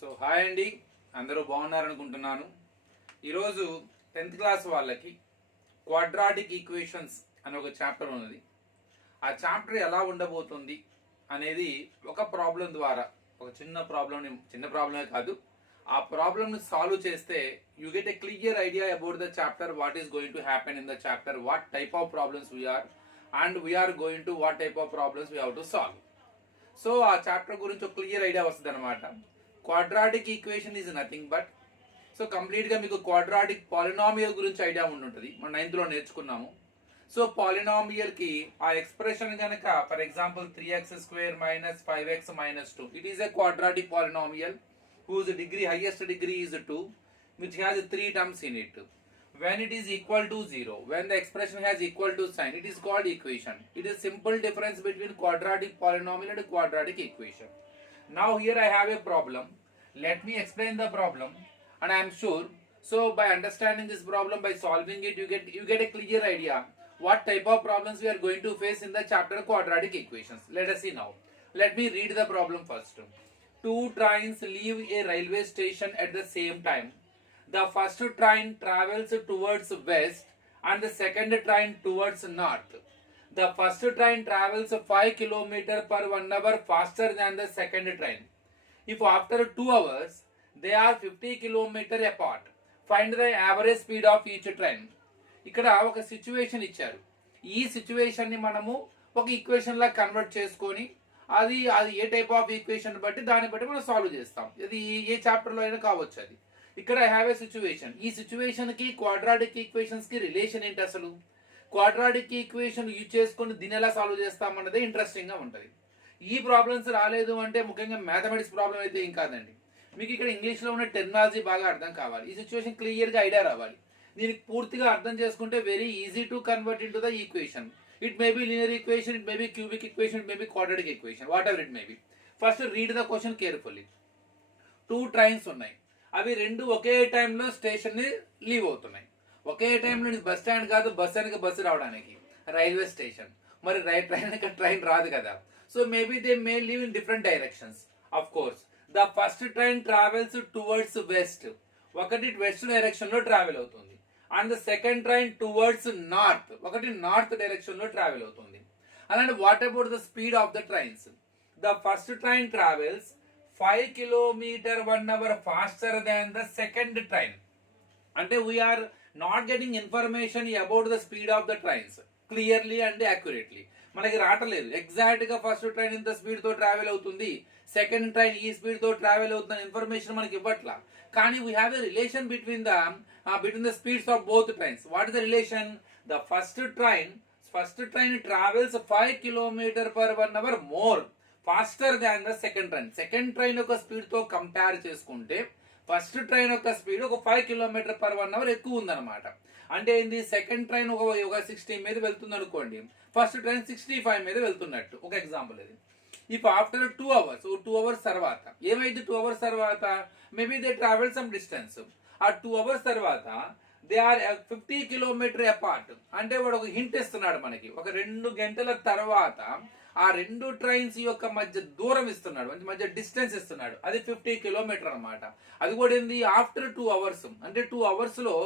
So hi అండి, అందరూ బాగున్నారనుకుంటున్నాను. ఈరోజు 10th క్లాస్ వాళ్ళకి క్వాడ్రాటిక్ ఈక్వేషన్స్ అనే ఒక చాప్టర్ ఉన్నది. ఆ చాప్టర్ ఎలా ఉండబోతుంది అనేది ఒక ప్రాబ్లం ద్వారా, ఒక చిన్న ప్రాబ్లమే కాదు, ఆ ప్రాబ్లమ్ని సాల్వ్ చేస్తే you get a clear idea about the chapter, what is going to happen in the chapter, what type of problems we are going to what type of problems we have to solve. So ఆ chapter గురించి ఒక clear idea వస్తుంది అనమాట. Quadratic equation is nothing but, so కంప్లీట్గా మీకు quadratic polynomial గురించి idea ఉండుంటుంది, మనం 9th లో నేర్చుకున్నాము. సో పాలినామియల్కి ఆ ఎక్స్ప్రెషన్ కనుక for example 3x² - 5x - 2, it is a quadratic polynomial whose highest degree is 2, which has 3 terms in it. When it is equal to 0, when the expression has equal to sign, it is called equation. It is simple difference between quadratic polynomial and quadratic equation. Now here I have a problem. Let me explain the problem, and I am sure, so by understanding this problem, by solving it, you get a clear idea what type of problems we are going to face in the chapter quadratic equations. Let us see now. Let me read the problem first. Two trains leave a railway station at the same time. The first train travels towards west and the second train towards north. The first train travels 5 km per 1 hour faster than the second train. If after 2 hours they are 50 km apart, find the average speed of each train. ఇక్కడ ఒక situation ఇచ్చారు. ఈ situation ని మనము ఒక equation లా convert చేసుకొని అది ఏ type of equation బట్టి దాన్ని బట్టి మనం సాల్వ్ చేస్తాం. ఇది ఏ చాప్టర్ లో అయినా కావచ్చు. అది ఇక్కడ ఐ హ్యావ్ ఏ సిచ్యువేషన్. ఈ సిచ్యువేషన్ కి క్వాడ్రాటిక్ ఈక్వేషన్స్ కి రిలేషన్ ఏంటి, అసలు క్వాడ్రాటిక్ ఈక్వేషన్ యూజ్ చేసుకొని దీని ఎలా సాల్వ్ చేస్తాం అన్నది ఇంట్రెస్టింగ్ గా ఉంటుంది. ఈ ప్రాబ్లమ్స్ రాలేదు అంటే ముఖ్యంగా మ్యాథమెటిక్స్ ప్రాబ్లం అయితే ఏం కాదండి, మీకు ఇక్కడ ఇంగ్లీష్ లో ఉన్న టెర్మినాలజీ బాగా అర్థం కావాలి, ఈ సిచ్యువేషన్ క్లియర్ గా ఐడియా రావాలి. దీనికి పూర్తిగా అర్థం చేసుకుంటే very easy to convert in to the equation. It may be linear equation, it may be cubic equation, it may be quadratic equation, whatever it may be. First read the question carefully. 2 trains ఉన్నాయి, అవి రెండు ఒకే టైంలో station ని leave అవుతున్నాయి. ఒకే టైంలో bus stand కాదు, bus రావడానికి railway station. మరి ట్రైన్ రాదు కదా. So maybe they may leave in different directions. Of course the first train travels towards west, ఒకటి వెస్ట్ డైరెక్షన్ లో ట్రావెల్ అవుతుంది. And the second train towards north, ఒకటి north direction లో travel అవుతుంది. అలాంటి what about the speed of the trains? The first train travels 5 km 1 hour faster than the second train. అంటే we are not getting information about the speed of the trains clearly and accurately. మనకి రావట్లేదు exact గా first train ఇంత speed తో travel అవుతుంది, second train ఈ speed తో travel అవుతున్న ఇన్ఫర్మేషన్ మనకి ఇవ్వట్లా. కానీ we have a relation between the speeds of both trains. What is the relation? The first train travels 5 km per 1 hour more faster than the second train. Second train యొక్క speed తో compare చేసుకుంటే first train యొక్క speed ఒక 5 km per 1 hour ఎక్కువ ఉందన్నమాట. అంటే ఏంది, second train ఒక 60 మీద వెళ్తుంది అనుకోండి, ఫస్ట్ ట్రైన్ 65 మీద వెళ్తున్నట్టు. ఒక ఎగ్జాంపుల్ ఇది. ఇఫ్ ఆఫ్టర్ 2 hours, 2 hours తర్వాత ఏమైంది? 2 hours తర్వాత maybe they travel some distance. ఆ 2 hours తర్వాత దే ఆర్ 50 km అపార్ట్. అంటే వాడు ఒక హింట్ ఇస్తున్నాడు మనకి, ఒక 2 గంటల తర్వాత ఆ రెండు ట్రైన్స్ యొక్క మధ్య దూరం ఇస్తున్నాడు, మధ్య డిస్టెన్స్ ఇస్తున్నాడు. అది 50 km అనమాట. అది కూడా ఏంది, ఆఫ్టర్ 2 hours. అంటే 2 hours లో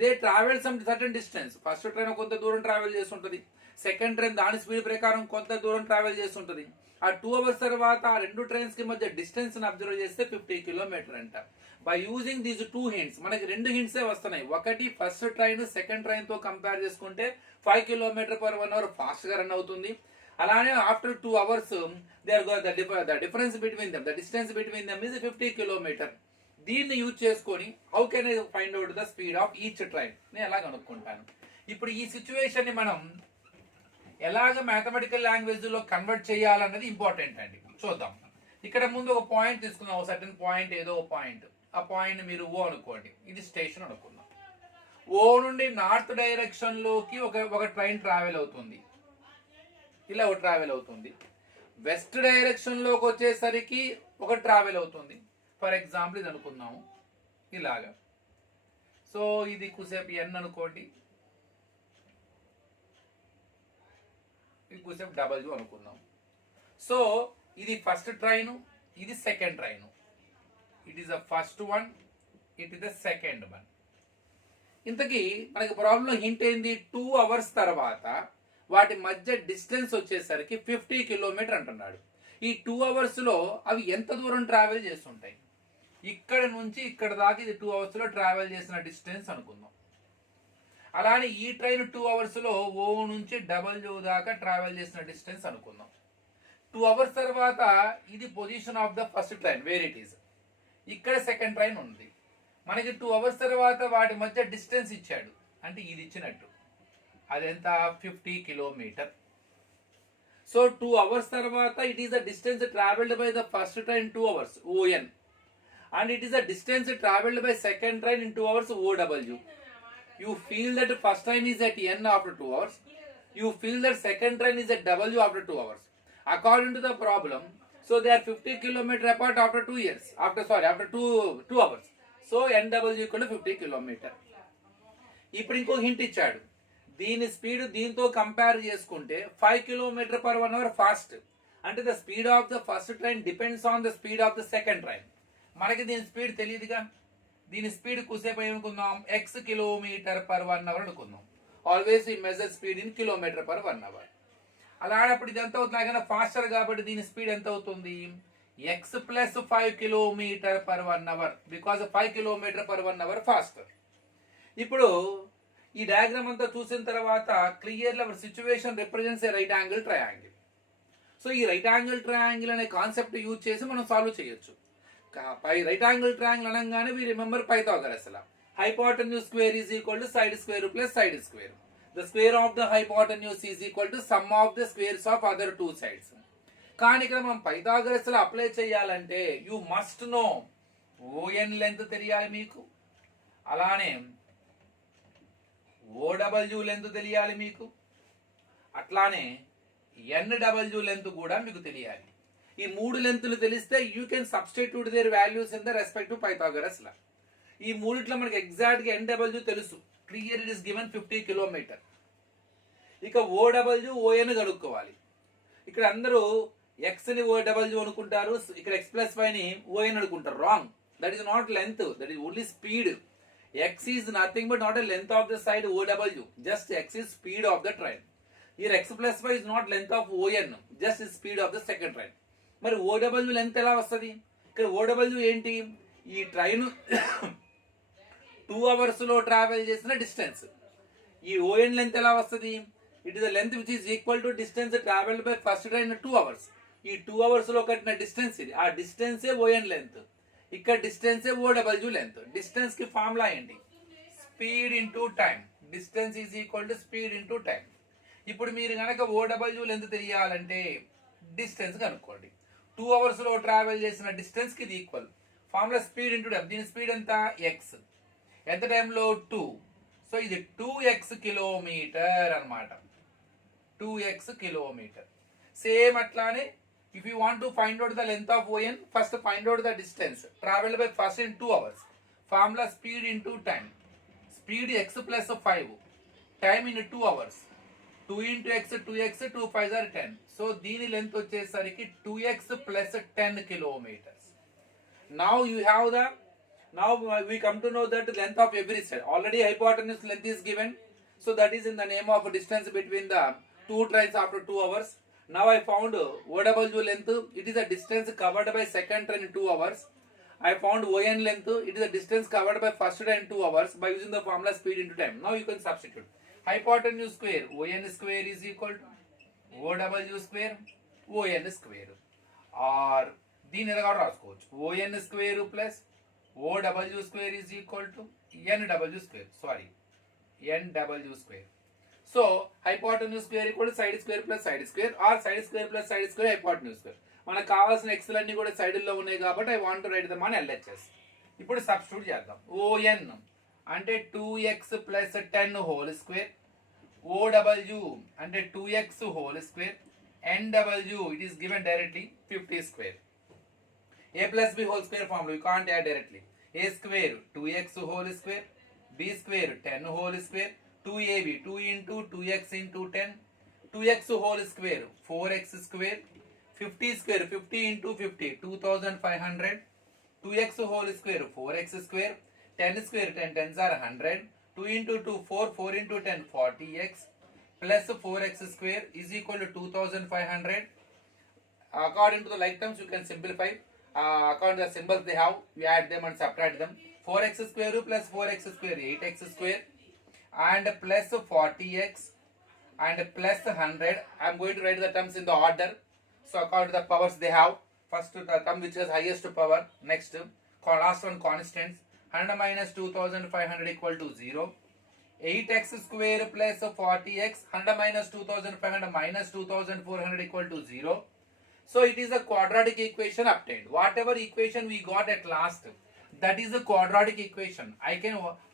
they travel some certain distance. First train కొంత దూరం ట్రావెల్ చేస్తుంటది, సెకండ్ ట్రైన్ దాని స్పీడ్ ప్రకారం కొంత దూరం ట్రావెల్ చేస్తుంటది. ఆ 2 hours తర్వాత ఆ రెండు ట్రైన్స్ కి మధ్య డిస్టెన్స్ అబ్జర్వ్ చేస్తే 50 km అంట. బై యూజింగ్ దీస్ 2 hints మనకి 2 hints వస్తున్నాయి. ఒకటి ఫస్ట్ ట్రైన్ సెకండ్ ట్రైన్ తో కంపేర్ చేసుకుంటే 5 km per 1 hour ఫాస్ట్ గా రన్ అవుతుంది. అలానే after 2 hours the difference between them, the distance between them is 50 km. దీన్ని యూజ్ చేసుకొని how can I find out the speed of each train, నేను ఎలా కనుక్కుంటాను. ఇప్పుడు ఈ సిచ్యువేషన్ ని మనం ఎలాగ మ్యాథమెటికల్ లాంగ్వేజ్ లో కన్వర్ట్ చేయాలన్నది ఇంపార్టెంట్ అండి. చూద్దాం. ఇక్కడ ముందు ఒక పాయింట్ తీసుకుందాం, ఒక సర్టన్ పాయింట్, ఏదో ఒక పాయింట్. ఆ పాయింట్ మీరు ఓ అనుకోండి, ఇది స్టేషన్ అనుకుందాం. ఓ నుండి నార్త్ డైరెక్షన్ లోకి ఒక ట్రైన్ ట్రావెల్ అవుతుంది, ఇలా ఒక ట్రావెల్ అవుతుంది. వెస్ట్ డైరెక్షన్ లోకి వచ్చేసరికి ఒక ట్రావెల్ అవుతుంది. ఫర్ ఎగ్జాంపుల్ ఇది అనుకుందాము ఇలాగా. సో ఇది కుసేపు ఎన్ అనుకోండి, ఇంకోసేపు డబల్ అనుకుందాం. సో ఇది ఫస్ట్ ట్రైన్, ఇది second train. It is the first one, it is the second one. ఇంతకీ మనకి ప్రాబ్లం హింట్ ఏంది? 2 hours తర్వాత వాటి మధ్య డిస్టెన్స్ వచ్చేసరికి 50 కిలోమీటర్ అంటున్నాడు. ఈ 2 hours లో అవి ఎంత దూరం ట్రావెల్ చేస్తుంటాయి? ఇక్కడ నుంచి ఇక్కడ దాకా ఇది 2 hours లో ట్రావెల్ చేసిన డిస్టెన్స్ అనుకుందాం. అలానే ఈ ట్రైన్ 2 hours లో ఓ నుంచి డబ్ల్యూ దాకా ట్రావెల్ చేసిన డిస్టెన్స్ అనుకుందాం. 2 hours తర్వాత ఇది position of the first train where it is. ఇక్కడ సెకండ్ ట్రైన్ ఉంది. మనకి 2 hours తర్వాత వాటి మధ్య డిస్టెన్స్ ఇచ్చాడు, అంటే ఇది ఇచ్చినట్టు. అదెంత? 50 కిలోమీటర్. సో 2 hours తర్వాత it is the distance travelled by the first train 2 hours ON, and it is the distance travelled by second train in 2 hours OW. You feel that first train is at N after 2 hours. You feel that second train is at W after 2 hours. According to the problem, so they are 50 kilometer apart after 2 years. After 2 hours. So NW equal to 50 kilometer. ఇప్పుడు ఇంకో hint ఇచ్చాడు. దీని speed దీంతో compare చేసుకుంటే 5 km/h fast. అంటే the speed of the first train depends on the speed of the second train. మనకి దీని speed తెలియదుగా. దీని స్పీడ్ కుసేపు ఏమనుకుందాం? x km/h అనుకుందాం. ఆల్వేస్ ఈ మెజర్ స్పీడ్ ఇన్ km/h. అలా ఆడప్పుడు ఇది ఎంత అవుతుంది? కానీ ఫాస్టర్ కాబట్టి దీని స్పీడ్ ఎంత అవుతుంది? x + 5 km/h, because 5 km/h faster. ఇప్పుడు ఈ డయాగ్రామ్ అంతా చూసిన తర్వాత clearly our situation represents a right angle triangle. So ఈ రైట్ యాంగిల్ ట్రయాంగిల్ అనే కాన్సెప్ట్ యూజ్ చేసి మనం సాల్వ్ చేయొచ్చు. రైట్ యాంగిల్ ట్రయాంగిల్ అనగానే we remember Pythagoras law. Hypotenuse square is equal to side square plus side square. The square of the hypotenuse is equal to sum of the squares of other 2 sides. కానీ ఇక్కడ మనం Pythagoras లా apply చేయాలంటే you must know ఓఎన్ length తెలియాలి మీకు, అలానే OW length తెలియాలి మీకు, అట్లానే ఎన్డబ్ల్యూ లెంత్ కూడా మీకు తెలియాలి. ఈ 3 లెంత్లు తెలిస్తే you can substitute their values in the respective Pythagoras law. ఈ మూడిట్లో మనకి ఎగ్జాక్ట్ గా ఎన్డబ్ల్యూ తెలుసు, clear it is given 50 kilometre. ఇక ఓడబ్ల్యూ ఓఎన్ కనుక్కోవాలి. ఇక్కడ అందరూ ఎక్స్ ని ఓడబ్ల్యూ అనుకుంటారు, ఇక్కడ x + y ని ఓఎన్ అనుకుంటారు. Wrong. That is not length, that is only speed. x is nothing but not a length of the side OW, just x is speed of the train. Here x + y is not length of ON, just speed of the second train. మరి OW length ఎలా వస్తుంది? ఇక్కడ OW ఏంటి? ఈ train 2 hours లో travel చేసిన distance. ఈ ఓఎన్ length ఎలా వస్తుంది? It is the length which is equal to distance travelled by first train 2 hours. ఈ 2 hours లో కట్టిన డిస్టెన్స్ ఇది. ఆ డిస్టెన్సే ఓఎన్ లెంత్. ఇక్కడ డిస్టెన్సే ఓడబ్ల్యూ లెంత్. డిస్టెన్స్ కి ఫార్ములా ఏంటి? Speed into time. Distance is equal to speed into time. ఇప్పుడు మీరు కనుక ఓడబ్ల్యూ లెంత్ తెలియాలంటే డిస్టెన్స్ కనుక్కోండి. 2 hours లో ట్రావెల్ చేసిన డిస్టెన్స్ కి ఇది equal. Formula speed into time. దీని స్పీడ్ ఎంత? ఎక్స్. ఎంత టైంలో? 2. సో ఇది 2x కిలోమీటర్ అన్నమాట. 2x kilometre. సేమ్ అట్లానే if you want to find out the length of ON, first find out the distance travelled by first in 2 hours. Formula speed into time. Speed x + 5, time in 2 hours. 2 into x, 2x, 2 5s are 10. So దీని length వచ్చేసరికి 2x + 10 kilometers. Now you have the, now we come to know that length of every side. Already hypotenuse length is given. So that is in the name of distance between the 2 trains after 2 hours. Now I found OW length. It is a distance covered by second train in 2 hours. I found ON length. It is a distance covered by first train in 2 hours by using the formula speed into time. Now you can substitute. Hypotenuse square ON square is equal to OW square ON square. Or దీని ఎలాగా రాసుకోవచ్చు? ON square plus OW square is equal to NW square. Sorry, NW square. So hypotenuse square equal to side square plus side square, or side square plus side square hypotenuse square. మనకు కావాల్సిన ఎక్స్లు అన్ని కూడా సైడ్లో ఉన్నాయి కాబట్టి I want to right them on LHS. ఇప్పుడు substitute చేద్దాం. ON అంటే 2x + 10 హోల్ స్క్వేర్, OW అంటే 2x whole square, NW it is given directly 50 square. A plus B whole square formula, you can't add directly. A square 2x whole square, B square 10 whole square, 2AB 2 into 2x into 10, 2x whole square 4x square, 50 square 50 into 50 2500, 2x whole square 4x square, 10 square 10 tens are 100, 2 into 2 4, 4 into 10 40x plus 4x square is equal to 2500. According to the like terms you can simplify. According to the symbols they have, you add them and subtract them. 4x square plus 4x square 8x square and plus 40x and plus 100. I am going to write the terms in the order. So according to the powers they have, first the term which has highest power, next last one constants. 100 minus 2500 equal to 0. 8x square plus 40x, 100 minus 2500 minus 2400 equal to 0. So it is a quadratic equation obtained. Whatever equation we got at last, that is a quadratic equation.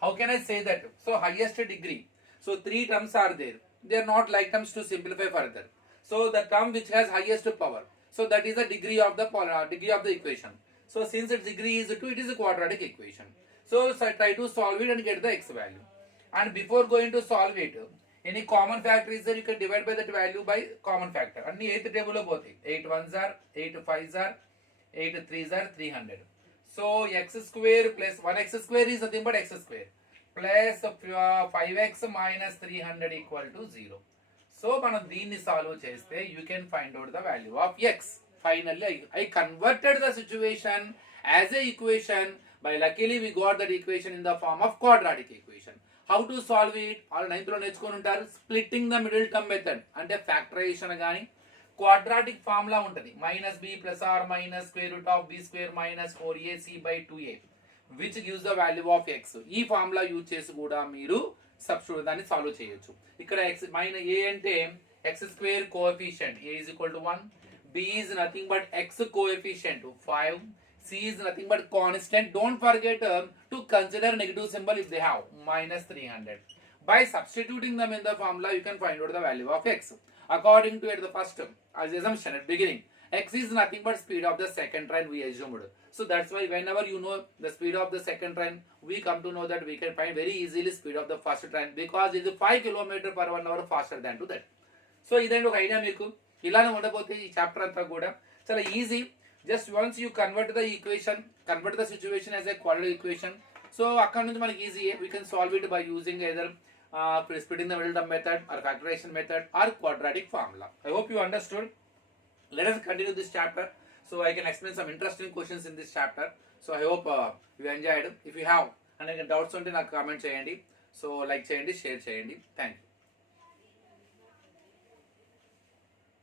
How can I say that? So highest degree. So three terms are there. They are not like terms to simplify further. So the term which has highest power. So that is the degree of the equation. So since its degree is 2, it is a quadratic equation. So I try to solve it and get the x value. And before going to solve it, any common factor is there, you can divide by that value by common factor. And the 8th table both 8 1s are, 8 5s are, 8 3s are 300. So x square plus 1x square is nothing but x square plus 5x minus 300 equal to 0. So మనం దీన్ని solve చేస్తే you can find out the value of x. Finally, I converted the situation as a equation. By luckily we got that equation in the form of quadratic equation. How to solve it? All 9th లో నేర్చుకొని ఉంటారు. Splitting the middle term method అంటే factorization గాని quadratic formula ఉంటుంది. minus b plus or minus square root of b square minus 4ac by 2a which gives the value of x. ఈ formula use చేసి కూడా మీరు సబ్స్టిట్యూట్ దాన్ని solve చేయొచ్చు. ఇక్కడ x మైనస్ a అంటే x square coefficient a is equal to 1, b is nothing but x coefficient 5, c is nothing but constant. Don't forget to consider negative symbol if they have minus 300. By substituting them in the formula you can find out the value of x. According to the first as assumption at beginning, x is nothing but speed of the second train we assumed. So that's why whenever you know the speed of the second train, we come to know that we can find very easily speed of the first train because it is 5 km per 1 hour faster than to that. So ఇదండి ఒక idea మీకు. ఇలానే ఉండబోతే ఈ chapter అంతా కూడా చాలా easy. Just once you convert the equation, convert the situation as a quadratic equation. So అక్కడ నుంచి మనకి easy we can solve it by using either splitting the middle term method or factorization method or quadratic formula. I hope you understood. Let us continue this chapter so I can explain some interesting questions in this chapter. So I hope you enjoyed. If you have any doubts unte నాకు comment చేయండి. So like చేయండి, share చేయండి. Thank you.